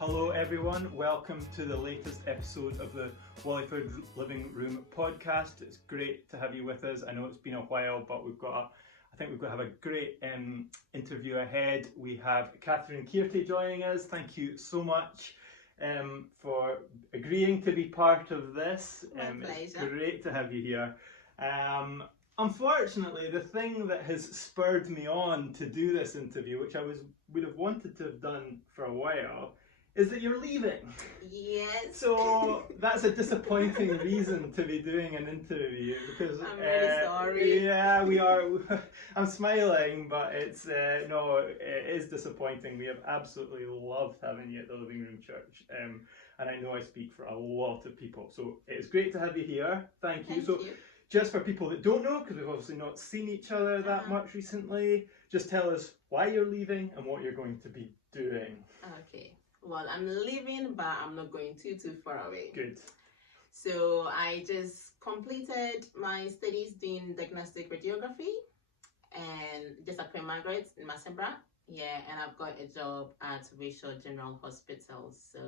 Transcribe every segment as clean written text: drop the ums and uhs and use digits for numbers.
Hello everyone, welcome to the latest episode of the Wallingford Living Room podcast. It's great to have you with us. I know it's been a while, but I think we're going to have a great interview ahead. We have Catherine Kiertey joining us. Thank you so much for agreeing to be part of this. My pleasure. It's great to have you here. Unfortunately, the thing that has spurred me on to do this interview, which I would have wanted to have done for a while, is that you're leaving. Yes. So that's a disappointing reason to be doing an interview because I'm really sorry. Yeah, we are. I'm smiling, but it's no, it is disappointing. We have absolutely loved having you at the Living Room Church, and I know I speak for a lot of people. So it's great to have you here. Thank you. Thank you. Just for people that don't know, because we've obviously not seen each other that much recently, just tell us why you're leaving and what you're going to be doing. Okay. Well, I'm leaving, but I'm not going too far away. Good. So I just completed my studies doing diagnostic radiography and just at Queen Margaret in Masembra. Yeah, and I've got a job at Racial General Hospital. So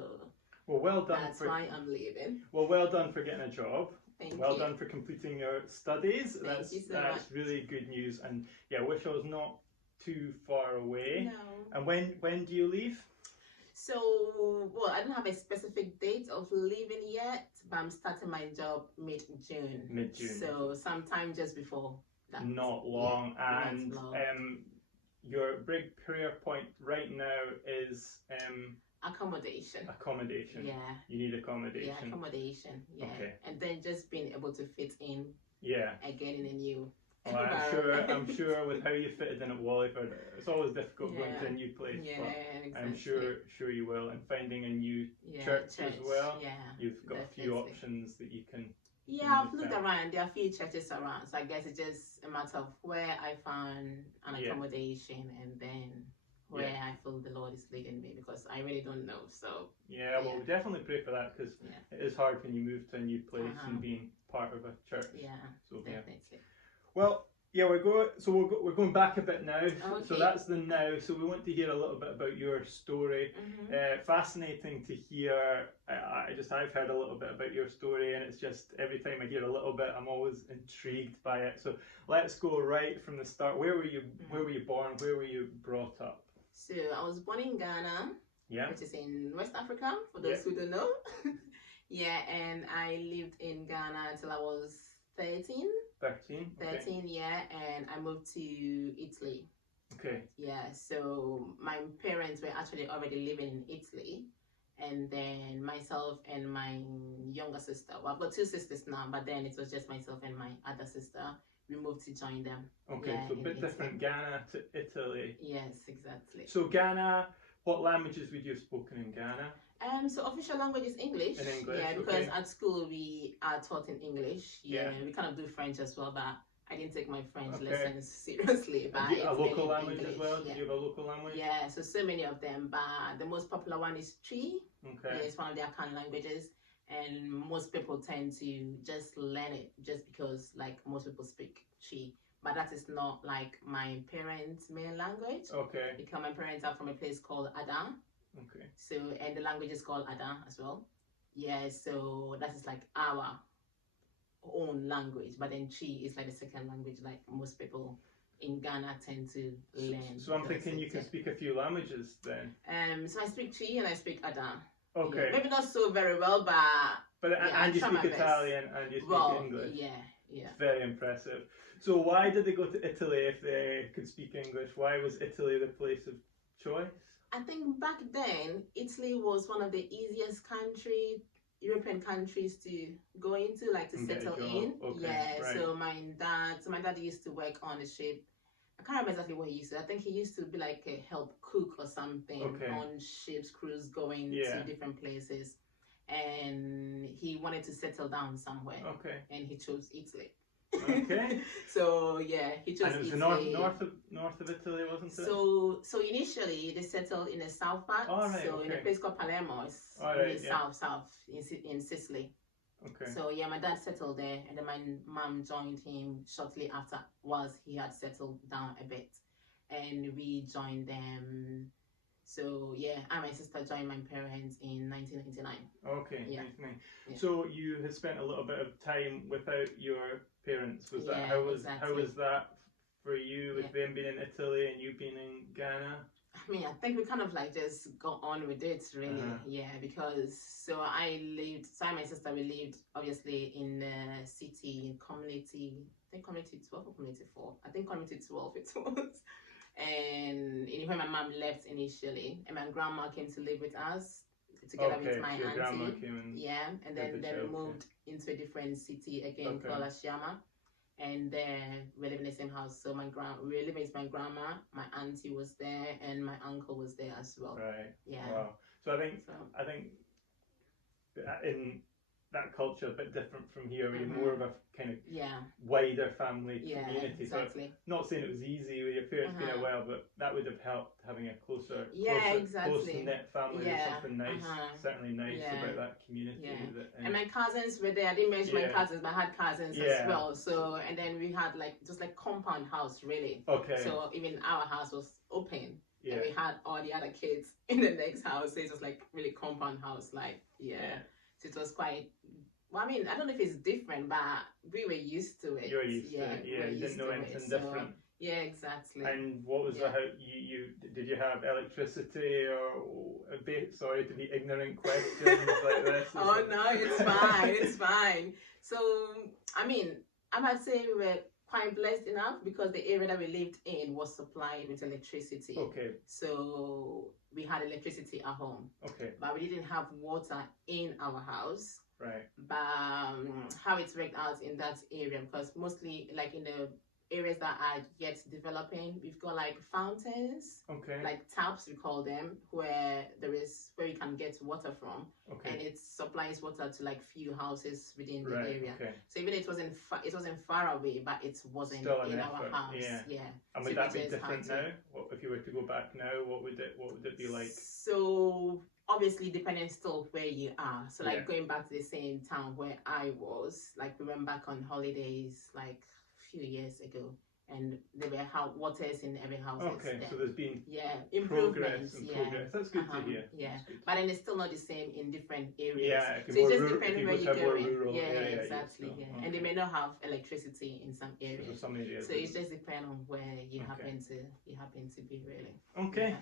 well done. That's why I'm leaving. Well done for getting a job. Well you. done for completing your studies. Thank you so that's much. really good news. And yeah, I wish I was not too far away. No. And when do you leave? So, well, I don't have a specific date of leaving yet, but I'm starting my job mid-June. Mid-June. So sometime just before that. Not long. Yeah, and not long. Your big career point right now is Accommodation. Accommodation. Yeah. You need accommodation. Yeah, accommodation. Yeah. Okay. And then just being able to fit in. Yeah. Again in a new. Well, I'm sure with how you fitted in at Wallingford, it's always difficult going to a new place. Yeah, but exactly. I'm sure you will. And finding a new church as well. Yeah. You've got definitely. a few options that you can. Yeah, I've looked around. There are a few churches around, so I guess it's just a matter of where I found an accommodation and then where I feel the Lord is leading me, because I really don't know. So yeah, well, we definitely pray for that, because it is hard when you move to a new place and being part of a church. Yeah, so, definitely. Well, yeah, we're going back a bit now. Okay. So that's the now. So we want to hear a little bit about your story. Fascinating to hear. I've heard a little bit about your story, and it's just every time I hear a little bit, I'm always intrigued by it. So let's go right from the start. Where were you? Where were you born? Where were you brought up? So I was born in Ghana, which is in West Africa, for those who don't know. Yeah, and I lived in Ghana until I was 13. 13, and I moved to Italy. Okay. Yeah, so my parents were actually already living in Italy, and then myself and my younger sister, well, I've got two sisters now, but then it was just myself and my other sister. We moved to join them. Okay, so a bit different, Ghana to Italy. Yes, exactly. So Ghana, what languages would you have spoken in Ghana? So official language is English. In English, yeah, because at school we are taught in English. Yeah, we kind of do French as well, but I didn't take my French lessons seriously. But a local language English, as well? Do you have a local language? Yeah, so many of them, but the most popular one is Twi. Okay. Yeah, it's one of the Akan languages, and most people tend to just learn it just because, like, most people speak Twi. But that is not like my parents' main language. Okay. Because my parents are from a place called Ada. Okay. So, and the language is called Ada as well. Yeah, so that is like our own language. But then Twi is like the second language, like most people in Ghana tend to learn. So I'm thinking you can speak a few languages then. So I speak Twi and I speak Ada. Okay. Yeah, maybe not so very well, but and you speak Italian and you speak English. Yeah. Very impressive. So why did they go to Italy if they could speak English? Why was Italy the place of choice? I think back then, Italy was one of the easiest European countries to go into, like to settle in. Okay, yeah, right. so my dad used to work on a ship. I can't remember exactly what he used to. I think he used to be like a help cook or something on ships, cruise going to different places. And he wanted to settle down somewhere. Okay. And he chose Italy. Okay. So yeah, he chose Italy. And it was north of Italy, wasn't it? So initially they settled in the south part. In a place called Palermo, it's in the south in Sicily. Okay. So yeah, my dad settled there, and then my mom joined him shortly after, whilst he had settled down a bit, and we joined them So yeah, I and my sister joined my parents in 1999. Okay, yeah. 99. Yeah. So you had spent a little bit of time without your parents. Was that exactly. how was that for you with them being in Italy and you being in Ghana? I mean, I think we kind of like just got on with it, really. Yeah, because so I and my sister, we lived obviously in the city, in community, I think community 12 or community 4. I think community 12 it was. And when my mom left initially, and my grandma came to live with us together with my so auntie. Grandma came and then we moved into a different city again called Ashiyama. And we live in the same house. So we were living with my grandma, my auntie was there, and my uncle was there as well. Right. Yeah. Wow. So I think in that culture a bit different from here. We're more of a kind of wider family community. Exactly. So not saying it was easy with your parents being a while, but that would have helped having a closer close-knit family. There's something nice, certainly nice about that community. Yeah. And my cousins were there. I didn't mention my cousins, but I had cousins as well. So and then we had just like compound house really. Okay. So even our house was open. Yeah. And we had all the other kids in the next house. So it was like really compound house, like So it was quite. Well, I mean, I don't know if it's different, but we were used to it. You were used to it. Yeah, you didn't know anything different. Yeah, exactly. And what was how you did you have electricity or a bit? Sorry to be ignorant questions like this. Oh no, it's fine. It's fine. So I mean, I might say we were quite blessed enough because the area that we lived in was supplied with electricity. Okay. So we had electricity at home. Okay. But we didn't have water in our house. Right. But how it worked out in that area, because mostly like in the areas that are yet developing, we've got like fountains, like taps we call them, where you can get water from, and it supplies water to like few houses within the area. So even it wasn't far away, but it wasn't still in our house. Yeah. And would that be different now? If you were to go back now, what would it be like? So obviously depending still where you are. So like going back to the same town where I was, like we went back on holidays like few years ago, and there were waters in every house. Okay, so there's been improvements. Progress. That's good to hear. Yeah, but then it's still not the same in different areas. Yeah, so it just depends where you go in. Yeah, exactly. Yeah, and they may not have electricity in some areas. So it just depends on where you happen to be really. Okay,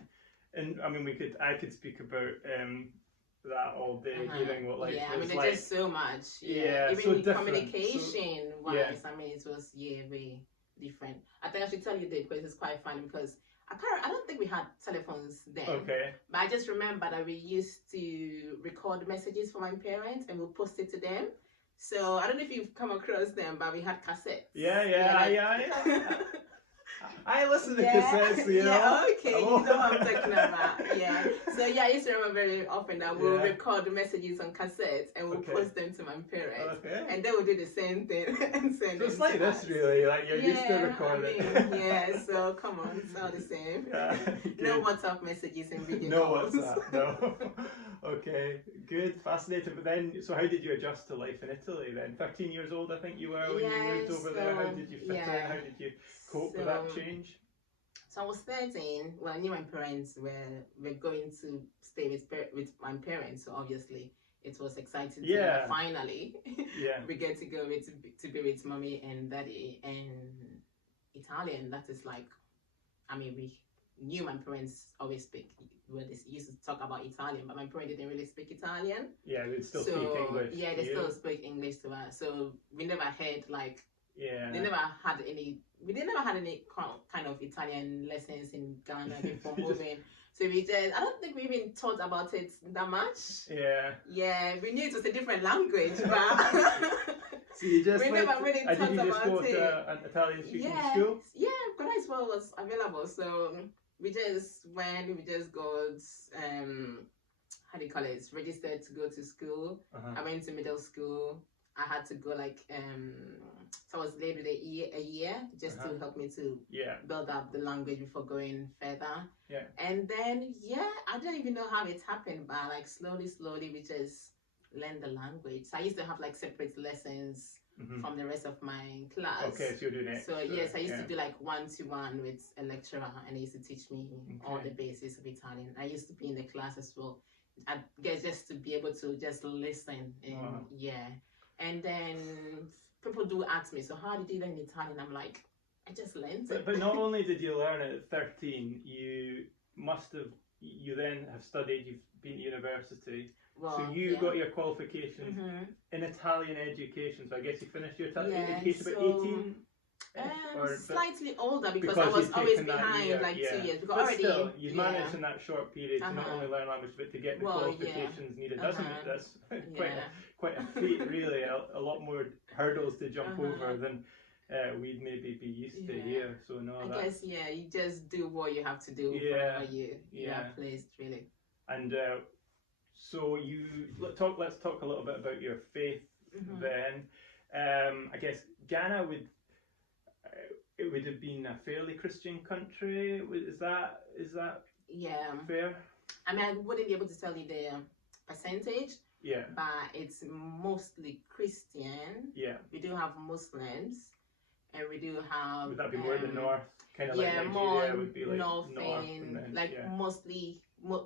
and I mean I could speak about that all day, hearing what life was there's like. Just so much. Yeah, even so communication wise, I mean it was way different. I think I should tell you that because it's quite funny because I don't think we had telephones then. Okay. But I just remember that we used to record messages for my parents and we'll post it to them. So I don't know if you've come across them, but we had cassettes. Yeah. I listen to cassettes, you know. Yeah, okay, you know what I'm talking about. Yeah. So I used to remember very often that we'll record the messages on cassettes and we'll post them to my parents. Okay. And they will do the same thing and send them. Just like this, really. Like you're used to recording. So come on, it's all the same. No WhatsApp messages and video calls. No WhatsApp, no. Okay, good, fascinating. But then, so how did you adjust to life in Italy then? 13 years old, I think you were when you moved over there. How did you fit in? How did you cope with that change? So I was 13 when I knew my parents were going to stay with my parents. So obviously it was exciting to know finally we get to go to be with mommy and daddy. And Italian, that is like, I mean, we knew my parents always speak. They used to talk about Italian, but my parents didn't really speak Italian. Yeah, they still speak English. Yeah, they still speak English to us. So we never had like. Yeah. We never had any kind of Italian lessons in Ghana before moving. So I don't think we even thought about it that much. Yeah. Yeah, we knew it was a different language, but so you just we never really thought about it. Did you just go to an Italian speaking school? Yeah, but as well was available. So we just got how do you call it? Registered to go to school. I went to middle school. I had to go so I was late with a year just to help me to build up the language before going further. Yeah. And then I don't even know how it happened, but like slowly we just learned the language. So I used to have like separate lessons from the rest of my class. Okay, so you're doing extra. So yes, I used to do like 1-to-1 with a lecturer, and he used to teach me all the basics of Italian. I used to be in the class as well. I guess just to be able to just listen and and then people do ask me, so how did you learn Italian? I'm like, I just learned it. But not only did you learn it at 13, you then have studied, you've been to university. Well, so you got your qualifications in Italian education. So I guess you finished your Italian education about 18? Slightly older because I was always behind 2 years. Because but still, you've managed in that short period to not only learn language but to get the qualifications needed, doesn't it? That's quite a feet, really. A lot more hurdles to jump over than we'd maybe be used to here. So I guess you just do what you have to do wherever you are placed, really. And so let's talk a little bit about your faith then. I guess Ghana it would have been a fairly Christian country. Is that fair? I mean, I wouldn't be able to tell you the percentage. Yeah. But it's mostly Christian. Yeah. We do have Muslims, and we do have. Would that be more the north? Kind of like Nigeria more would be like north and then, mostly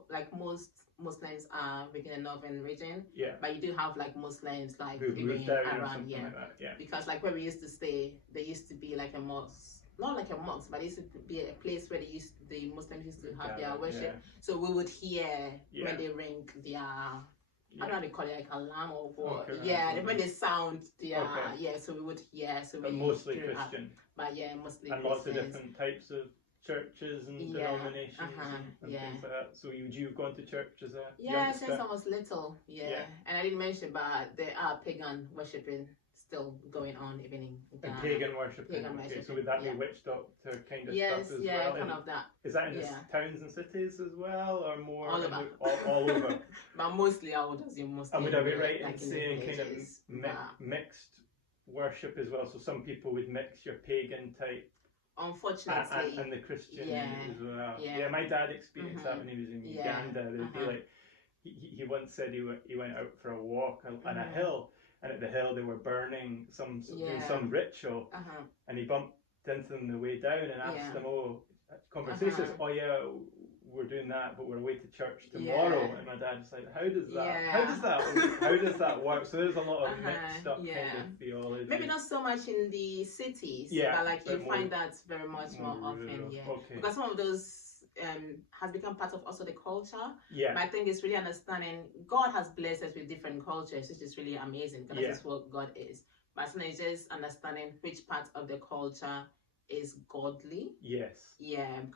like most Muslims are within the northern region. Yeah. But you do have like Muslims like even around like that. Because like where we used to stay, there used to be like a mosque. Not like a mosque, but it used to be a place where the Muslims used to have their worship. Yeah. So we would hear when they ring their I don't know how to call it, like alarm or what. When they sound so we would but mostly Christian. But mostly and Christians. Lots of different types of churches and denominations and things like that. So you've gone to church as a youngster? Since I was little, and I didn't mention, but there are pagan worshipping still going on even in Ghana. Pagan worshipping. So would that be witch doctor kind of stuff as well? Yes, kind of that. Is that in the towns and cities as well, or more all over? All over. But mostly I would assume mostly. And would I be right in saying kind of mixed worship as well? So some people would mix your pagan type. Unfortunately. And the Christian as well. Yeah, my dad experienced that when he was in Uganda. There'd be like, he once said he went out for a walk on a hill, and at the hill they were burning some ritual, and he bumped into them the way down and asked them, conversations, we're doing that, but we're away to church tomorrow. And my dad's like, how does that work? So there's a lot of mixed up kind of theology. Maybe not so much in the cities, but like you find that very much more often. Because some of those has become part of also the culture. But I think it's really understanding God has blessed us with different cultures, which is really amazing because that's what God is. But sometimes just understanding which part of the culture is godly.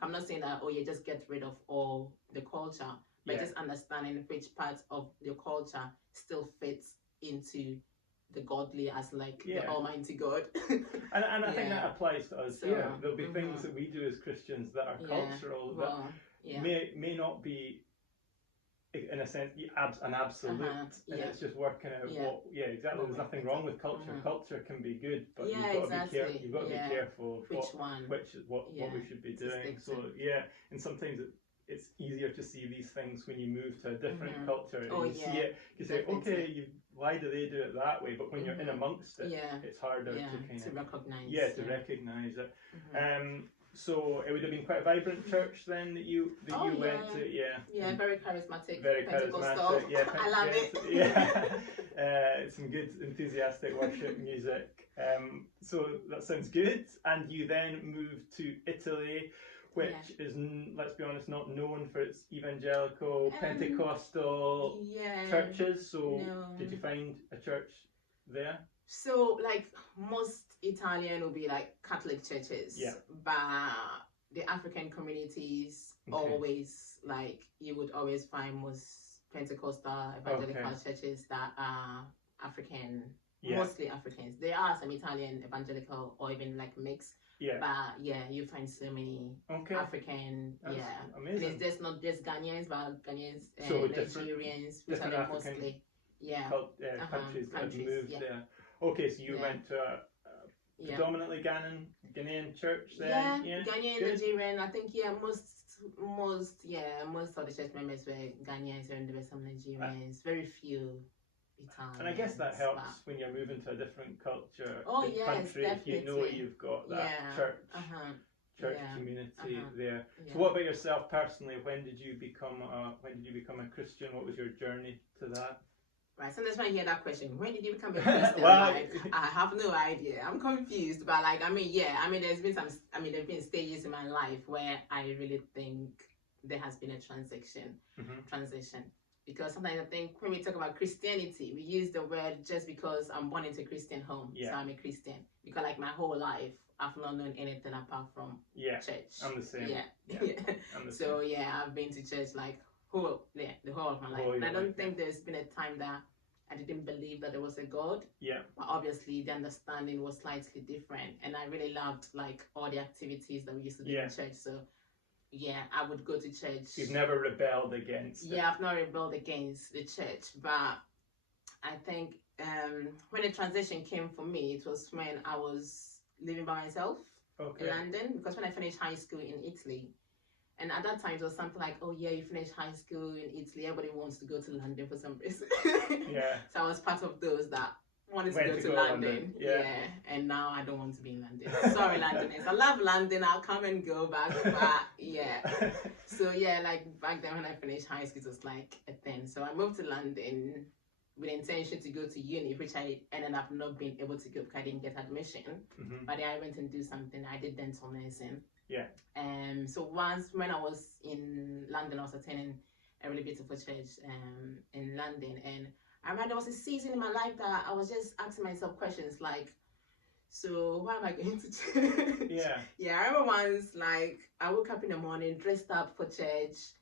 I'm not saying that just get rid of all the culture, but just understanding which parts of the culture still fits into the godly as like the Almighty God. and I think that applies to us here. There'll be things that we do as Christians that are cultural that may not be in a sense an absolute, and it's just working out what exactly. There's nothing wrong with culture. Culture can be good, but you've got to be careful what we should be doing. So and sometimes it's easier to see these things when you move to a different culture and you see it, you say, why do they do it that way? But when you're in amongst it, it's harder to kind of recognize. To recognize it. So it would have been quite a vibrant church then that you went to. Very charismatic. Very charismatic. I love it. Some good enthusiastic worship music. So that sounds good. And you then moved to Italy, which is, let's be honest, not known for its evangelical Pentecostal churches. So did you find a church there? So like most Italian will be like Catholic churches, but the African communities always, like, you would always find most Pentecostal evangelical churches that are African, mostly Africans. There are some Italian evangelical or even like mixed, but you find so many African, amazing. And it's just not just Ghanaians, but Ghanaians and so Nigerians, which are mostly countries that have moved there. Okay, so you went to a predominantly Ghanaian church then? Ghanaian, Nigerian. I think most of the church members were Ghanaians, and there were some Nigerians. Very few Italians. And I guess that helps when you're moving to a different culture, yes, country, definitely. if you know you've got that church community there. Yeah. So what about yourself personally? When did you become a Christian? What was your journey to that? Right, sometimes when I hear that question, when did you become a Christian? Like, I have no idea. I'm confused, but like, there's been stages in my life where I really think there has been a transition. Because sometimes I think when we talk about Christianity, we use the word just because I'm born into a Christian home, so I'm a Christian. Because like my whole life, I've not known anything apart from church. I'm the same. I'm the same. I've been to church like the whole of my life. And I don't think there's been a time that I didn't believe that there was a God. But obviously the understanding was slightly different. And I really loved like all the activities that we used to do in church. So I would go to church. You've never rebelled against it. I've not rebelled against the church. But I think when the transition came for me, it was when I was living by myself in London. Because when I finished high school in Italy, and at that time it was something like, oh yeah, you finished high school in Italy, everybody wants to go to London for some reason. So I was part of those that wanted to go to London. And now I don't want to be in London. Sorry, Londoners. I love London. I'll come and go back. But so like back then when I finished high school, it was like a thing. So I moved to London with intention to go to uni, which I ended up not being able to go because I didn't get admission. But then I went and do something. I did dental nursing. So once when I was in London, I was attending a really beautiful church in London, and I remember there was a season in my life that I was just asking myself questions like, so why am I going to church? I remember once, like, I woke up in the morning, dressed up for church,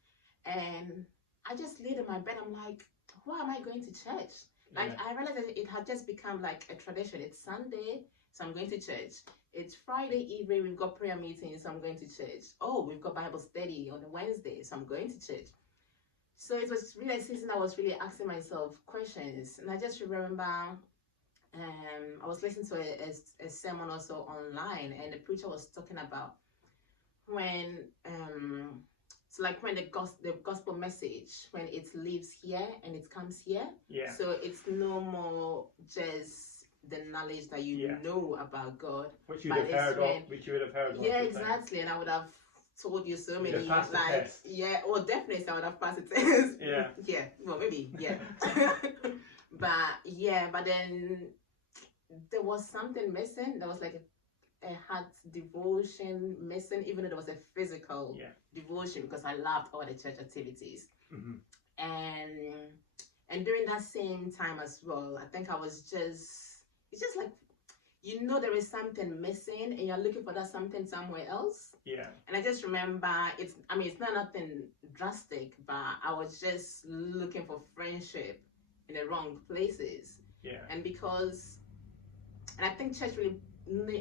and I just laid in my bed. I'm like, why am I going to church? Like, I realized that it had just become like a tradition. It's Sunday, so I'm going to church. It's Friday evening, we've got prayer meetings, so I'm going to church. Oh, we've got Bible study on a Wednesday, so I'm going to church. So it was really a season I was really asking myself questions. And I just remember I was listening to a sermon also online, and the preacher was talking about when when the gospel message, when it lives here and it comes here. So it's no more just the knowledge that you know about God, which you would have heard of. Exactly. And I would have told you so many, like, definitely I would have passed the test. Well, maybe, but then there was something missing. There was like a heart devotion missing, even though there was a physical devotion, because I loved all the church activities. And during that same time as well, I think it's just like, there is something missing and you're looking for that something somewhere else. And I just remember, it's not nothing drastic, but I was just looking for friendship in the wrong places. And I think church really,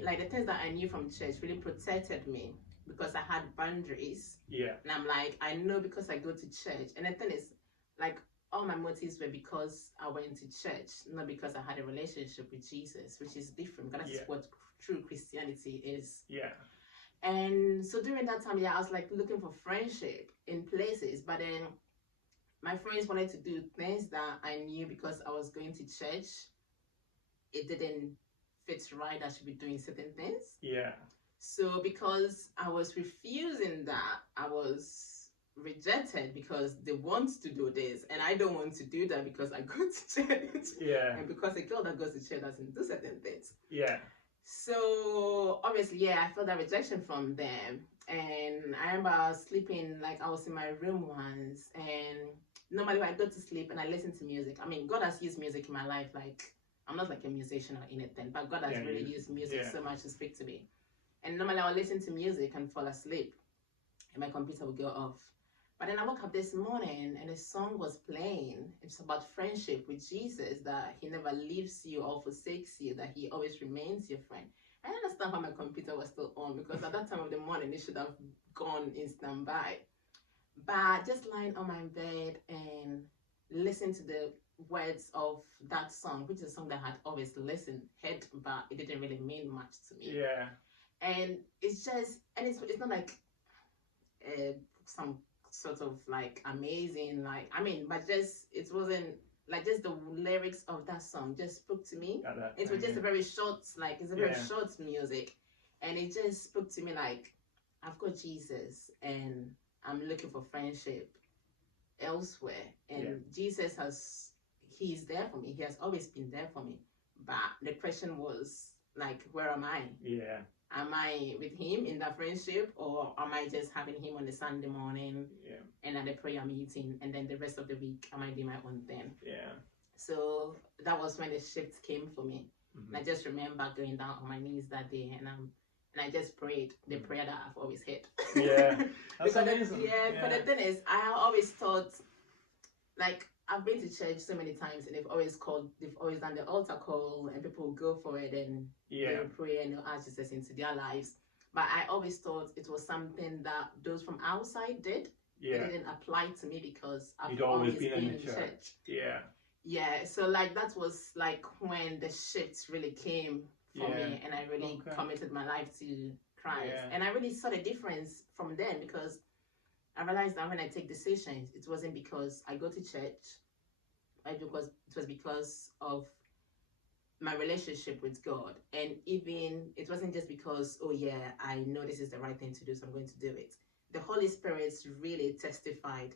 like the things that I knew from church really protected me because I had boundaries. And I'm like, I know because I go to church. And the thing is, like, all my motives were because I went to church, not because I had a relationship with Jesus, which is different. Because that's what true Christianity is. And so during that time, I was like looking for friendship in places. But then my friends wanted to do things that I knew because I was going to church. It didn't fit right. I should be doing certain things. So because I was refusing that, I was rejected because they want to do this and I don't want to do that because I go to church. And because a girl that goes to church doesn't do certain things. So obviously, I felt that rejection from them. And I remember I was sleeping, like I was in my room once, and normally when I go to sleep and I listen to music, God has used music in my life. Like, I'm not like a musician or anything, but God has really used music so much to speak to me. And normally I would listen to music and fall asleep and my computer would go off. But then I woke up this morning and a song was playing. It's about friendship with Jesus, that he never leaves you or forsakes you, that he always remains your friend. I understand why my computer was still on, because at that time of the morning, it should have gone in standby. But just lying on my bed and listening to the words of that song, which is a song that I had always heard, but it didn't really mean much to me. And it's just, and it's not like some sort of like amazing, like, but just, it wasn't like just the lyrics of that song just spoke to me. It was just a very short, like it's a very short music, and it just spoke to me like, I've got Jesus and I'm looking for friendship elsewhere, and Jesus he's there for me. He has always been there for me. But the question was like, where am I? Yeah. Am I with him in that friendship, or am I just having him on a Sunday morning and at a prayer meeting, and then the rest of the week am I doing my own thing? Yeah. So that was when the shift came for me. And I just remember going down on my knees that day, and I just prayed the prayer that I've always had. Yeah, that's amazing. But the thing is, I always thought, like, I've been to church so many times, and they've always done the altar call, and people will go for it, and they'll pray and they'll ask Jesus into their lives. But I always thought it was something that those from outside did. It didn't apply to me because I've always been in church. Yeah, so like that was like when the shift really came for me, and I really committed my life to Christ. And I really saw the difference from then, because I realized that when I take decisions, it wasn't because I go to church, it was because of my relationship with God. And even it wasn't just because, oh yeah, I know this is the right thing to do, so I'm going to do it. The Holy Spirit really testified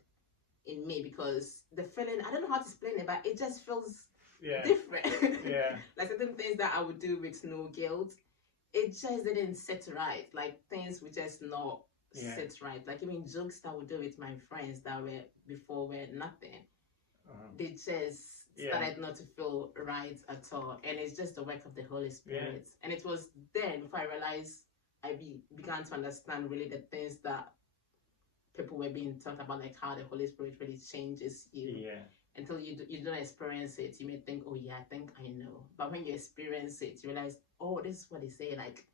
in me, because the feeling, I don't know how to explain it, but it just feels different. Like certain things that I would do with no guilt, it just didn't sit right. Like things would just not sit right. Like even jokes that I would do with my friends that were before were nothing. They just started not to feel right at all. And it's just the work of the Holy Spirit. And it was then, before I realized, I began to understand really the things that people were being taught about, like how the Holy Spirit really changes you. Until you don't experience it, you may think, oh yeah, I think I know. But when you experience it, you realize, oh, this is what they say. Like,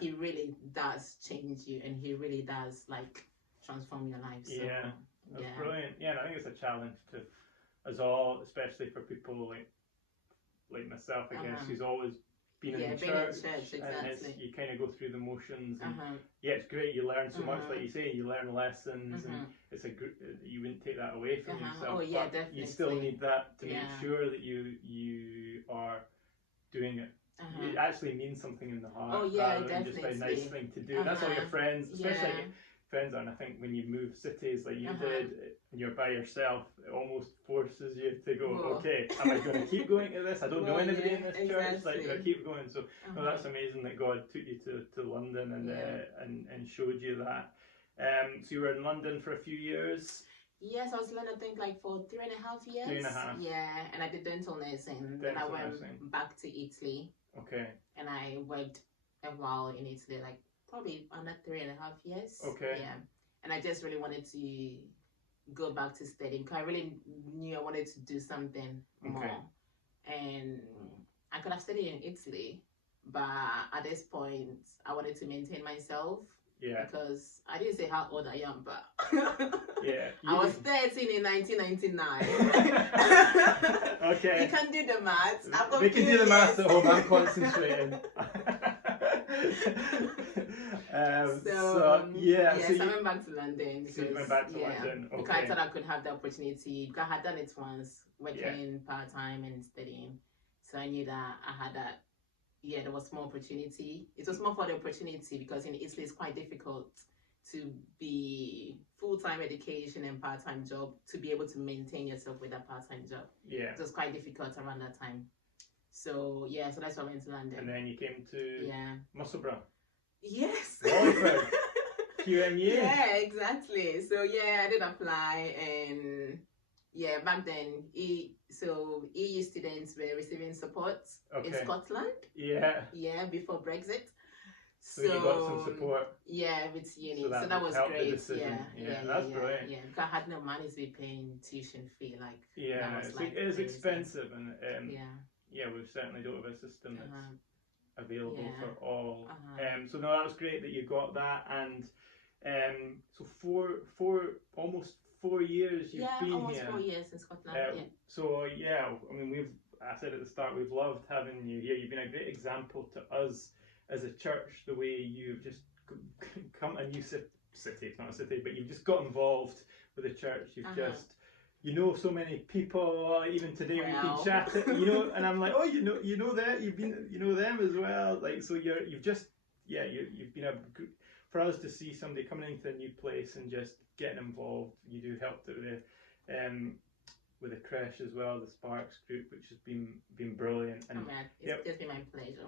he really does change you, and he really does like transform your life. So, that's brilliant. Yeah, and I think it's a challenge to us all, especially for people like myself, I guess, who's always been in church, exactly. And you kind of go through the motions, and it's great, you learn so much, like you say, you learn lessons, and it's you wouldn't take that away from yourself, but definitely. You still need that to make sure that you are doing it. It actually means something in the heart, rather than just a nice thing to do. That's all your friends, especially friends are, and I think when you move cities like you did, and you're by yourself, it almost forces you to go, okay, am I going to keep going to this? I don't know anybody in this church, like, do I keep going? So no, that's amazing that God took you to London and showed you that. So you were in London for a few years? Yes, I was in London, I think, like for 3.5 years. 3.5. Yeah, and I did dental nursing. Then I went back to Italy. Okay. And I worked a while in Italy, like probably under 3.5 years. Okay. Yeah. And I just really wanted to go back to studying, because I really knew I wanted to do something more. And I could have studied in Italy, but at this point, I wanted to maintain myself. Yeah. Because I didn't say how old I am, but I was 13 in 1999. Okay. You can do the maths. We can do the maths at home. I'm concentrating. So I went back to London. So you went back to London. Okay. Because I thought I could have the opportunity, because I had done it once, working part-time and studying. So I knew that I had that. Yeah, there was more opportunity. It was more for the opportunity, because in Italy it's quite difficult to be full-time education and part-time job, to be able to maintain yourself with a part-time job. Yeah. It was quite difficult around that time. So so that's why I went to London. And then you came to Musselburgh. Yes. Wallingford. QMU. Yeah, exactly. So I did apply, and back then EU students were receiving support in Scotland. Yeah, before Brexit. So you got some support. Yeah, with uni. So that was great. That's brilliant. Yeah, because I had no money to be paying tuition fee. Like it is expensive, and we certainly don't have a system that's available for all. So no, that was great that you got that, and so almost 4 years you've been almost here. 4 years in Scotland. So I mean, I said at the start, we've loved having you here. You've been a great example to us as a church, the way you've just come, a new city, it's not a city, but you've just got involved with the church. you know so many people. Even today we've been chatting, you know, and I'm like, oh, you know that you've been, you know them as well. Like, so you've been for us to see somebody coming into a new place and just getting involved. You do help with the creche as well, the Sparks group, which has been brilliant. And it's just been my pleasure.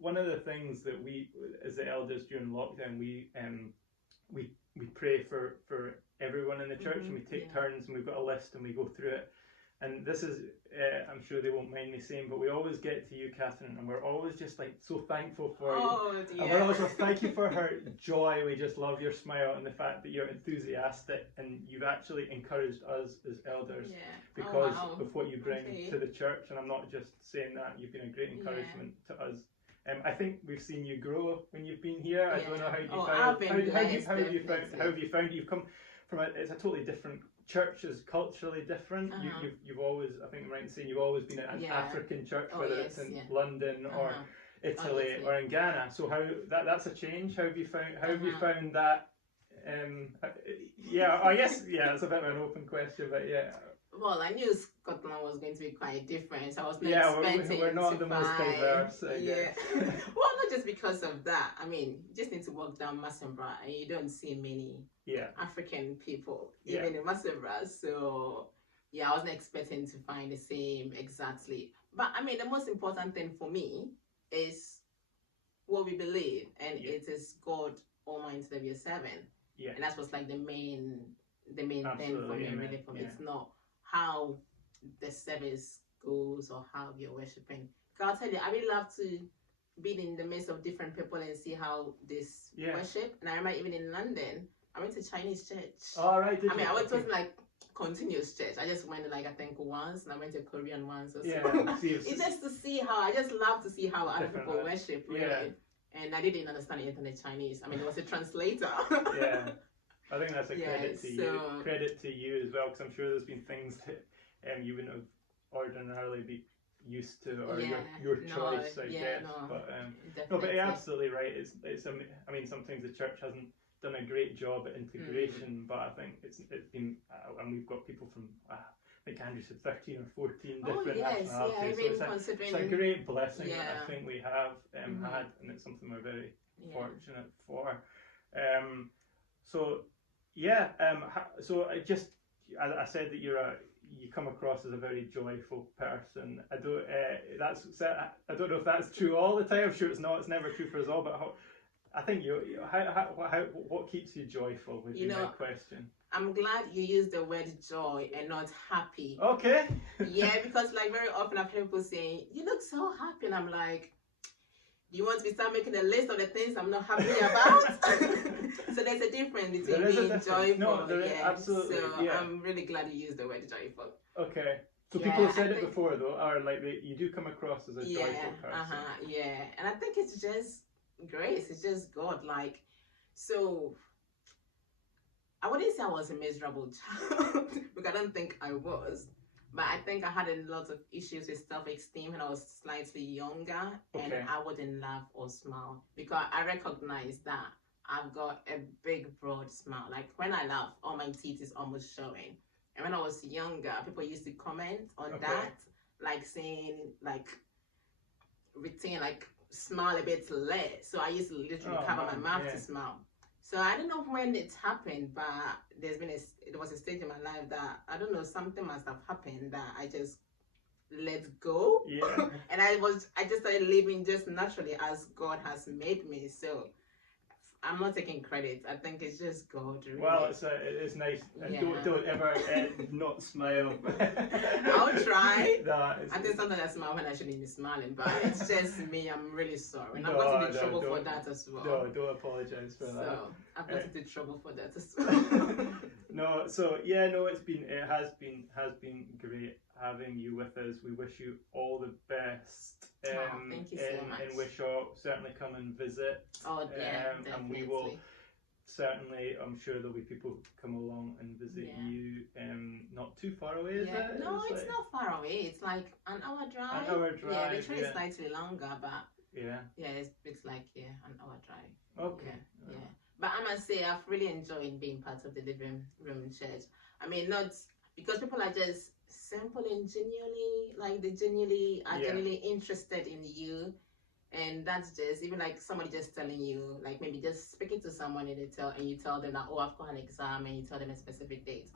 One of the things that we, as the elders during lockdown, we pray for everyone in the church, and we take turns, and we've got a list, and we go through it. And this is, I'm sure they won't mind me saying, but we always get to you, Catherine, and we're always just like so thankful for you. Dear. And we're always like, thank you for her joy. We just love your smile and the fact that you're enthusiastic, and you've actually encouraged us as elders because of what you bring to the church. And I'm not just saying that, you've been a great encouragement to us. I think we've seen you grow when you've been here. I don't know how you found it. How have you found it? You've come from it's a totally different church, is culturally different. You've always, I think I'm right in saying, you've always been an African church, whether it's in London or Italy or in Ghana. So that's a change. How have you found that? I guess it's a bit of an open question, but yeah. Well, I knew Scotland was going to be quite different. I was not expecting we're not the most diverse, I guess. Well, not just because of that. I mean, you just need to walk down Massambra and you don't see many African people, even in Massambra. So, I wasn't expecting to find the same exactly. But, I mean, the most important thing for me is what we believe. And it is God Almighty that we are serving. Yeah. And that's what's like the main thing for me, really, for me. It's not how the service goes or how you're worshiping. Because I'll tell you, I really love to be in the midst of different people and see how this worship. And I remember even in London, I went to Chinese church. All right. I went to like continuous church. I just went like I think once, and I went to Korean once or so. It's just to see how, I just love to see how other people worship, really. And I didn't understand anything in Chinese. I mean, there was a translator. I think that's a credit to you. Credit to you as well, because I'm sure there's been things that you wouldn't have ordinarily be used to, or your choice, I guess. But you're absolutely right. It's I mean, sometimes the church hasn't done a great job at integration, but I think it's been, and we've got people from, I think Andrew said 13 or 14 different nationalities. So it's a great blessing that I think we have had, and it's something we're very fortunate for. So I said that you come across as a very joyful person. I don't know if that's true all the time. I'm sure it's not. It's never true for us all. But I think what keeps you joyful would be my question. I'm glad you used the word joy and not happy. Okay. Because like very often I've heard people saying, "You look so happy," and I'm like, do you want me to start making a list of the things I'm not happy about? So there's a difference between being joyful. No, there is, absolutely. So I'm really glad you used the word joyful. Okay. So people have said it before, though, or like you do come across as a joyful person. And I think it's just grace. It's just God. Like, so I wouldn't say I was a miserable child because I don't think I was. But I think I had a lot of issues with self-esteem when I was slightly younger, and I wouldn't laugh or smile because I recognize that I've got a big, broad smile. Like when I laugh, all my teeth is almost showing. And when I was younger, people used to comment on that, like saying, like, retain, like, smile a bit less. So I used to literally cover my mouth to smile. So I don't know when it happened, but there was a stage in my life that, I don't know, something must have happened that I just let go. And I just started living just naturally as God has made me. So I'm not taking credit. I think it's just God. Really. Well, it's nice. Don't ever not smile. I'll try. I think sometimes I smile when I shouldn't be smiling, but it's just me. I'm really sorry. And I've gotten into trouble for that as well. No, don't apologize for that. So I've gotten into trouble for that as well. It has been great having you with us. We wish you all the best. Thank you so much. In Wishaw, certainly come and visit. Definitely. And we will certainly, I'm sure there'll be people who come along and visit you. Not too far away, is it? No, it's not far away. It's like an hour drive. Yeah, the train is slightly longer, but it's like an hour drive. Okay. But I must say, I've really enjoyed being part of the living room church. I mean, not because people are just simple and genuinely, like they genuinely are genuinely interested in you. And that's just, even like somebody just telling you, like maybe just speaking to someone and you tell them that, oh, I've got an exam, and you tell them a specific date.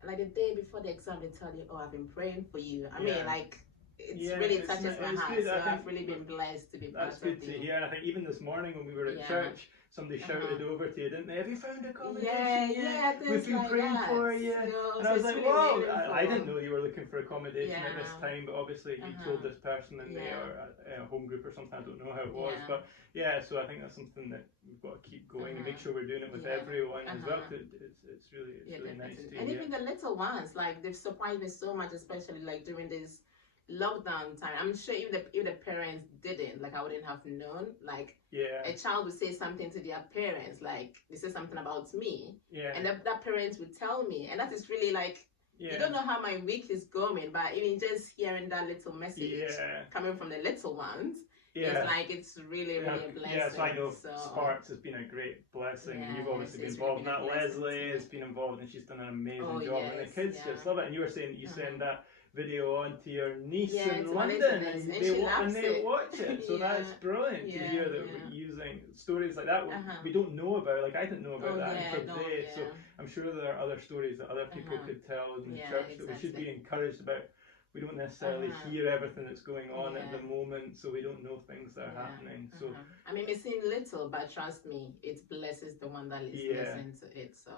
And like the day before the exam, they tell you, oh, I've been praying for you. I mean, like, really touches my heart. So I've really been blessed to be part of it. That's good to hear. And I think even this morning when we were at church, somebody shouted over to you, didn't they? Have you found accommodation yet? We've been praying for you. And I was like, whoa, I didn't know you were looking for accommodation at this time, but obviously you told this person in there, or a home group or something, I don't know how it was. But yeah, so I think that's something that we've got to keep going and make sure we're doing it with everyone as well. It's really nice to And even the little ones, like they've surprised me so much, especially like during this lockdown time. I'm sure if the parents didn't, like I wouldn't have known. Like a child would say something to their parents, like they say something about me, and that parent would tell me, and that is really like you don't know how my week is going, but even just hearing that little message coming from the little ones, it's like it's really a blessing. Yeah, so I know Sparks has been a great blessing, and you've obviously been involved in that. Leslie has been involved, and she's done an amazing job, and the kids just love it. And you were saying that you send that video on to your niece in London, and they watch it. So that's brilliant to hear that we're using stories like that we don't know about. Like I didn't know about that until today. So I'm sure there are other stories that other people could tell in the church that we should be encouraged about. We don't necessarily hear everything that's going on at the moment, so we don't know things that are happening. So I mean, it seems little, but trust me, it blesses the one that is listening to it. So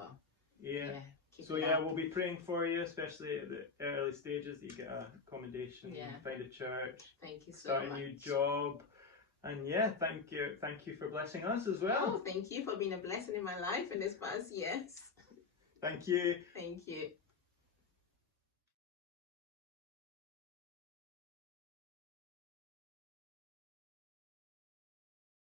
so we'll be praying for you, especially at the early stages, that you get accommodation, find a church, thank you so start much. a new job. And thank you for blessing us as well. Oh, thank you for being a blessing in my life in this past years. Thank you. Thank you.